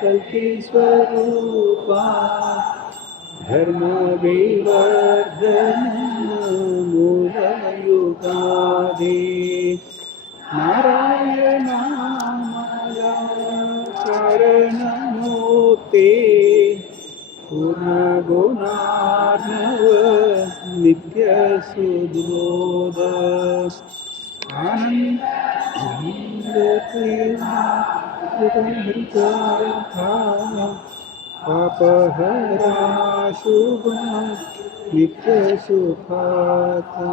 कल्पिस्वरूपा धर्मविवर्धन मूलयुगादि नारायणामला शरणमूर्ते पूर्णगुणार्णव नित्यसुदोद आनन्दप्रिया पापहरा शुभा नित्यसुखाता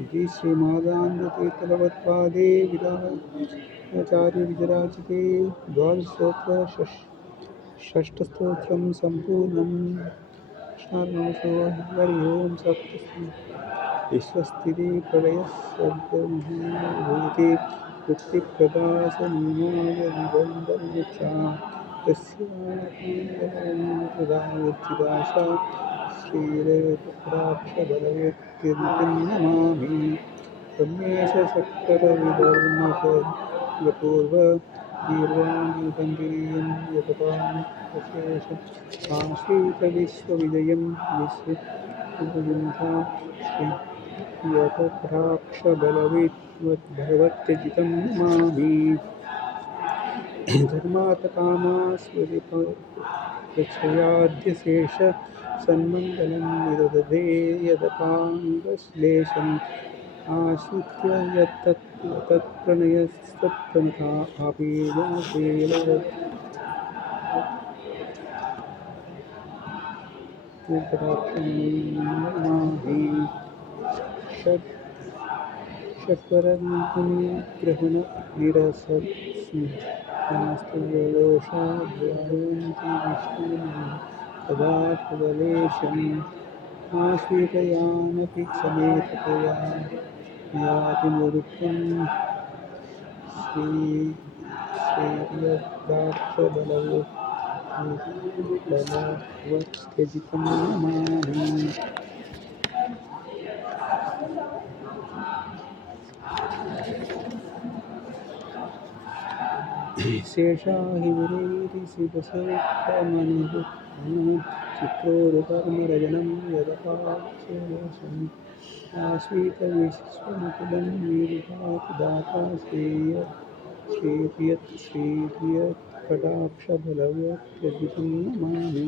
इति श्रीमादानन्दतीर्थभगवत्पादे विराचार्य विजराचिते द्वादशोत्तर षष्ठस्तोत्रं सम्पूर्णम् कृष्णार्पणमस्तु हरि ओं सप्तस्ति विश्वस्थिति प्रलयस्सर्गभूति मुक्तिप्रदासनिमायनिबन्धमोक्षा तस्यादासा श्रीरघुराक्षबलवेत्कीर्तिं नमामि रम्येश शक्करविधर्मशर्गपूर्व गीर्वाणिबन्धीयं यततां अशेष आश्रितविश्वविजयं विश्वविजयन्ता श्री यतत्राक्षबलविद्वद्भगवत्यजितं नमामि धर्मार्थकामास्वदिपक्षयाद्यशेष सन्मङ्गलं निदधे यदपाङ्गश्लेषम् आश्रित्य यत्तत्प्रणयस्तत्प्रणता आपीयशीलवत्तराक्षमाहि षट्वरग्रहण निरसत्स्मस्तुदोषाद्वायन्ति विष्णुं तदार्थबलेशम् आश्रितयानपि समेततया याति मूर्खं श्रीयदाक्षबलवत्यजितं नमामि शेषा हि विरेरिसिदशोत्तमनुः चित्रोरुकर्मरजनं यदपाक्षेषम् आश्रितविश्वमुकुलं वीरभाति दाता श्रीयत्कटाक्षबलवत्यजितं नमामि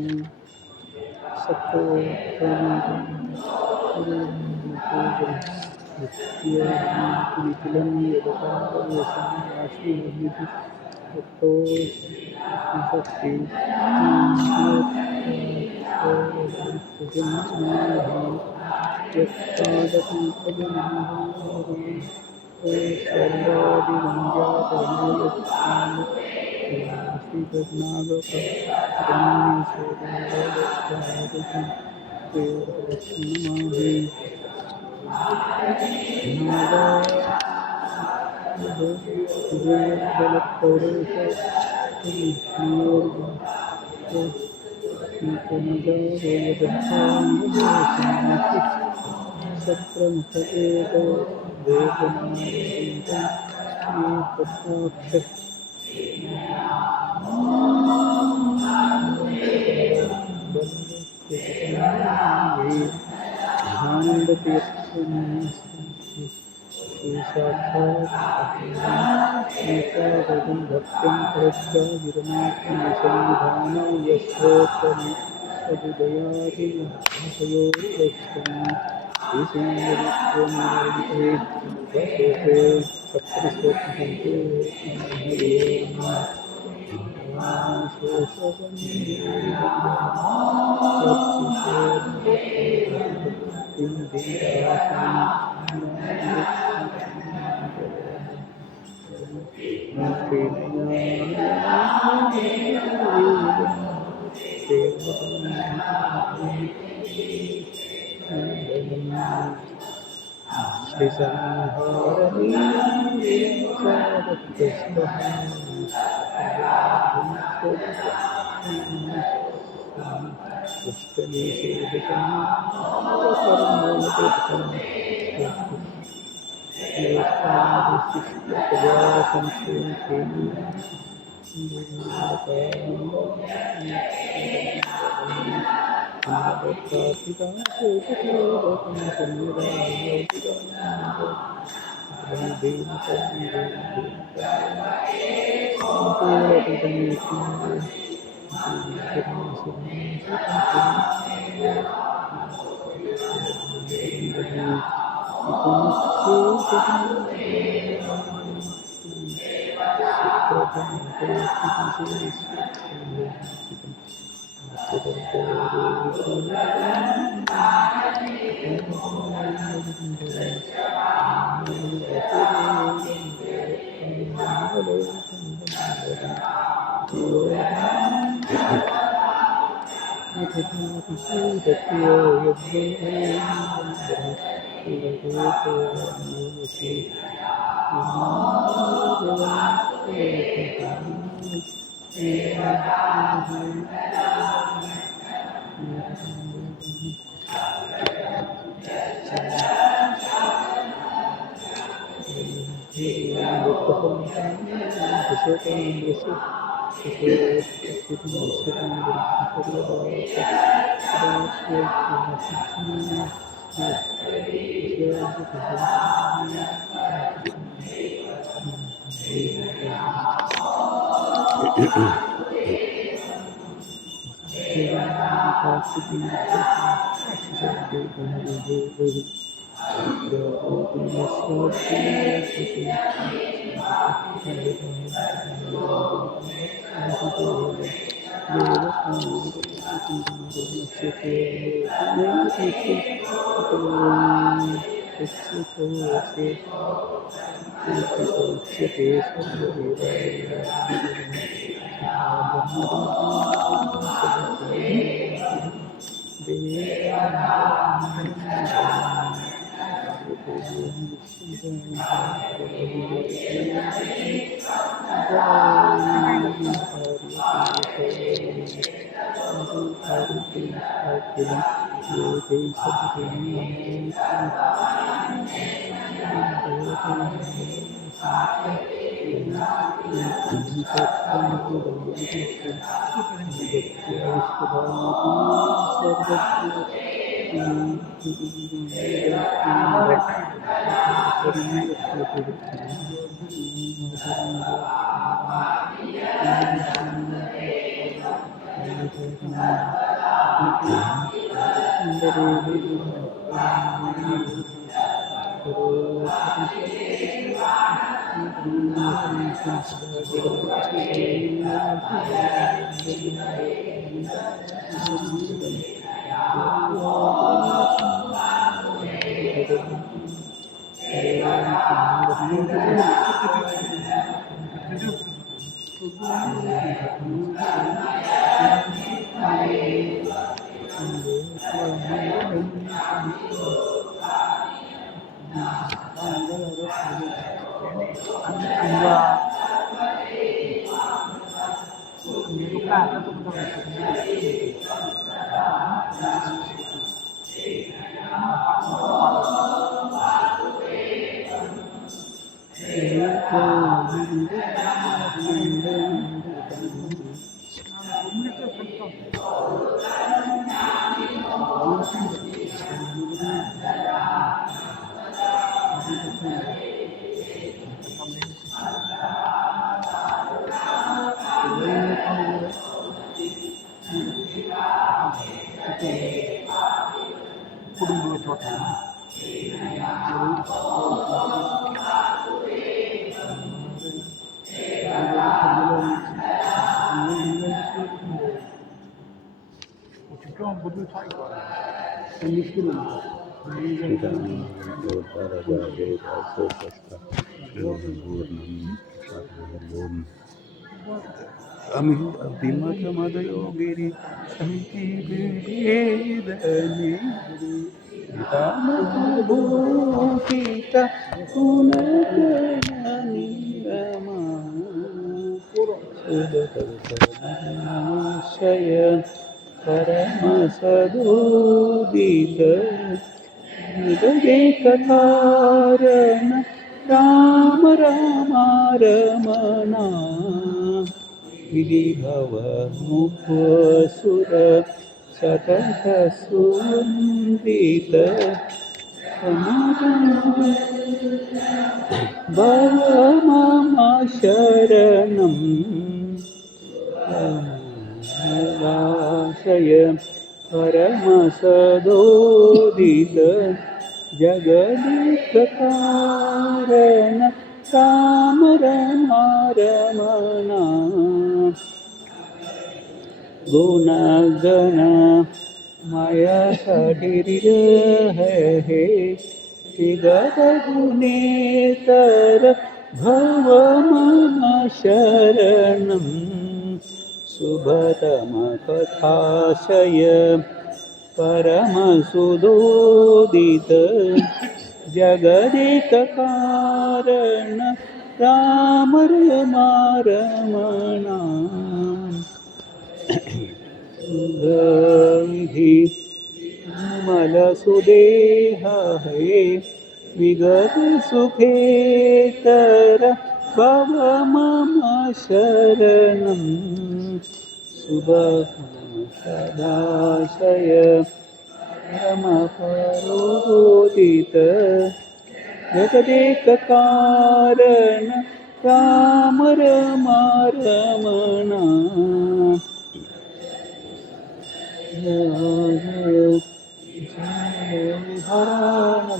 निखिलं यदपाक्षेषम् आश्रितविधि शक्ति साक्षात्कारं भक्तिं प्रज्ञागिरमात्मसंविधानं यस्योत्तमे तदुदयादिमहयोर्वक्ष्यम् ईश्वरनित्यमूर्ते वसुते सप्तस्वप्नन्ते ಅಭಿಮತಮದಯೋಗಿರಿ ಸಮಿತಿ ಬೇದನೆ ಭೂಷಿತ ಪುನಃ ಶಯನ್ ಪರಮ ಸದೋದಿತ ಕಥಾರಣ राम राम रमणा विधिभव मुखसुर सतत सुवन्दित भव मम शरणं दाशय परमसदोदित जगदिककारण राम रमणा गुणगण माया सठिर है विगत गुणेतर भव मम शरणं शुभतम कथाशय परमसुदोदित जगदिक कारण राम रमणा विधि मलसुदेह है विगत सुखेतर भव मम शरणं सदाशय परमपरोदित जगदेक कारण राम रमणा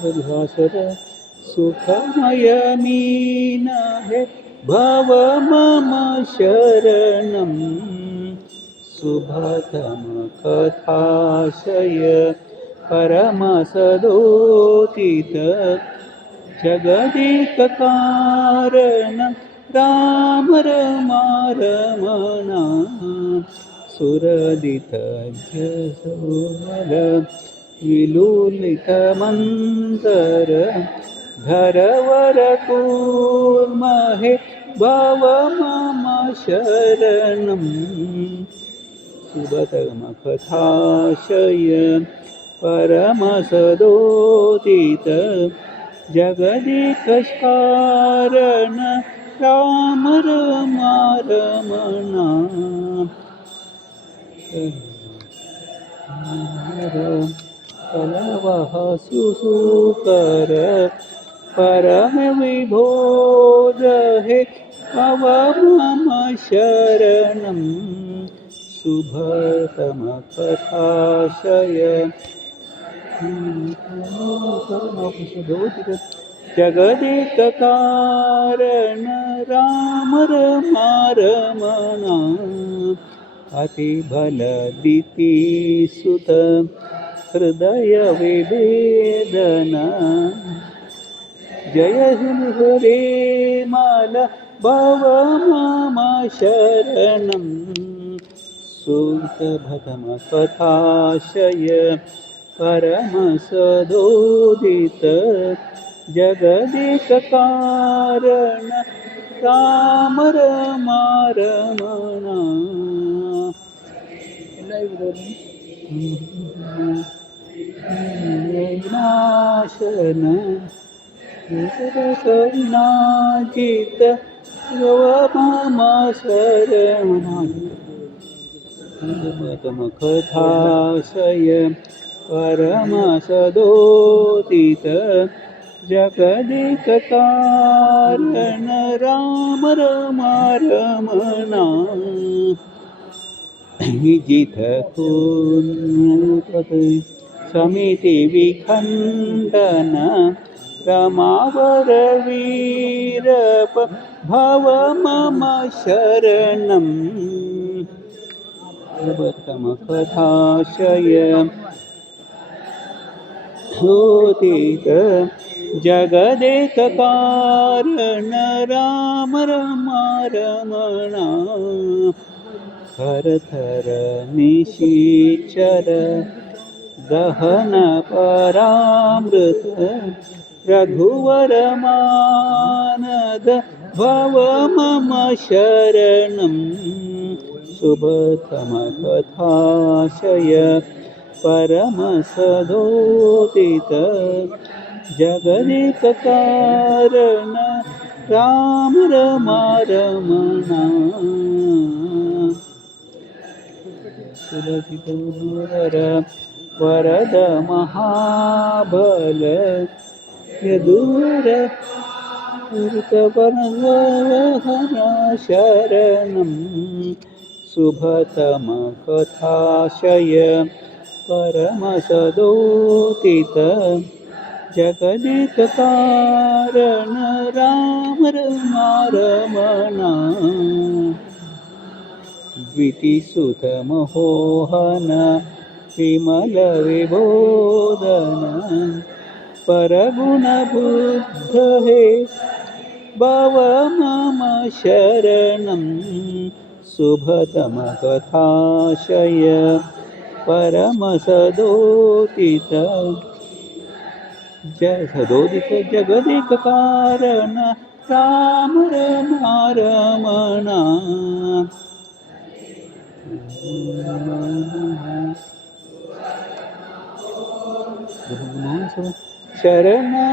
विहार सुखमय मीन है भव मम शरणं शुभतम कथाशय परमसदोदित जगदिक कारण राम रमणा सुरदित जसोल विलुलित मंदर धरवर कूर्महे भव मम शरणं शुभतम कथाशय परमसदोदित जगदिक कारण राम रमणा कलवः सुसूकर परम विभोज हे भव मम शरणं शुभतम कथाशय जगदिक कारण राम रमणा अति बल दिति सुत हृदय विभेदना जय हरे माल भव मम शरणं सुतभतम कथाशय परमसदोदित जगदिक कारण राम रमणा विनाशन विनाजित भव मम शरणा शुभतम कथाशय परमसदोदित जगदिक कारण राम रमणा विजित समिति विखंडन रमावर वीरप भव मम शरणं शुभतम कथाशय होदित जगदेक कारण राम रमणा थर थर निशीचर दहन परामृत रघुवर मानद भव मम शरणं शुभतम कथाशय परमसदोदित जगदेककारण राम रमण सुरजितुर वरद महाबल यदुवर ऋतवरहरा शरणं शुभतमकथाशय परमसदोदित जगदेककारण राम रमण द्वितीसुतमोहन विमलविबोधन परगुणबुद्ध हे भव मम शरणं शुभतमकथाशय परमसदोदित सदोदित जगदेककारण राम रमण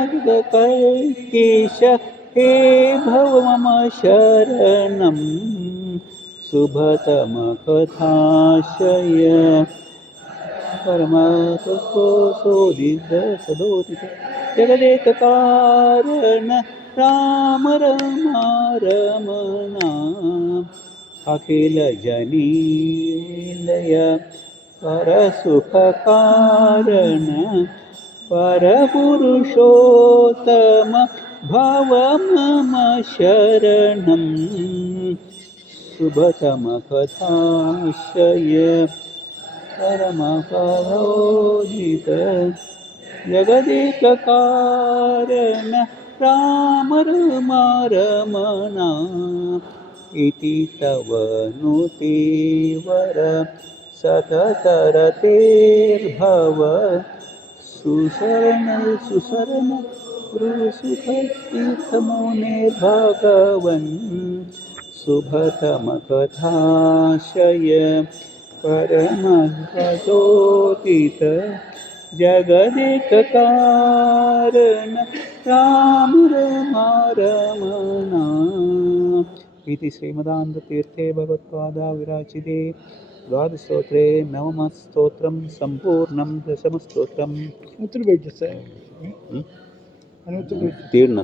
शरणगकेश हे भव मम शरणं शुभतमकथाशय परमसदोदित जगदेककारण राम रमण अखिल जनीलय परसुखकारण परपुरुषोत्तम भव मम शरणं शुभतमकथाशय परमसदोदित जगदेककारण राम रमण इति तव नुतिवर सततरतेर्भव सुशरण गुरुसुखतीर्थमुनिर्भगवन् शुभतमकथाशय परमसदोदित जगदेककारण राम रमण इति श्रीमदानन्दतीर्थे भगवत्पादा विराचिते द्वादशस्तोत्रे नवमः स्तोत्रं सम्पूर्णं दशमस्तोत्रम् अनुत्तरवैद्य अनुत्तरवैद्य तीर्ण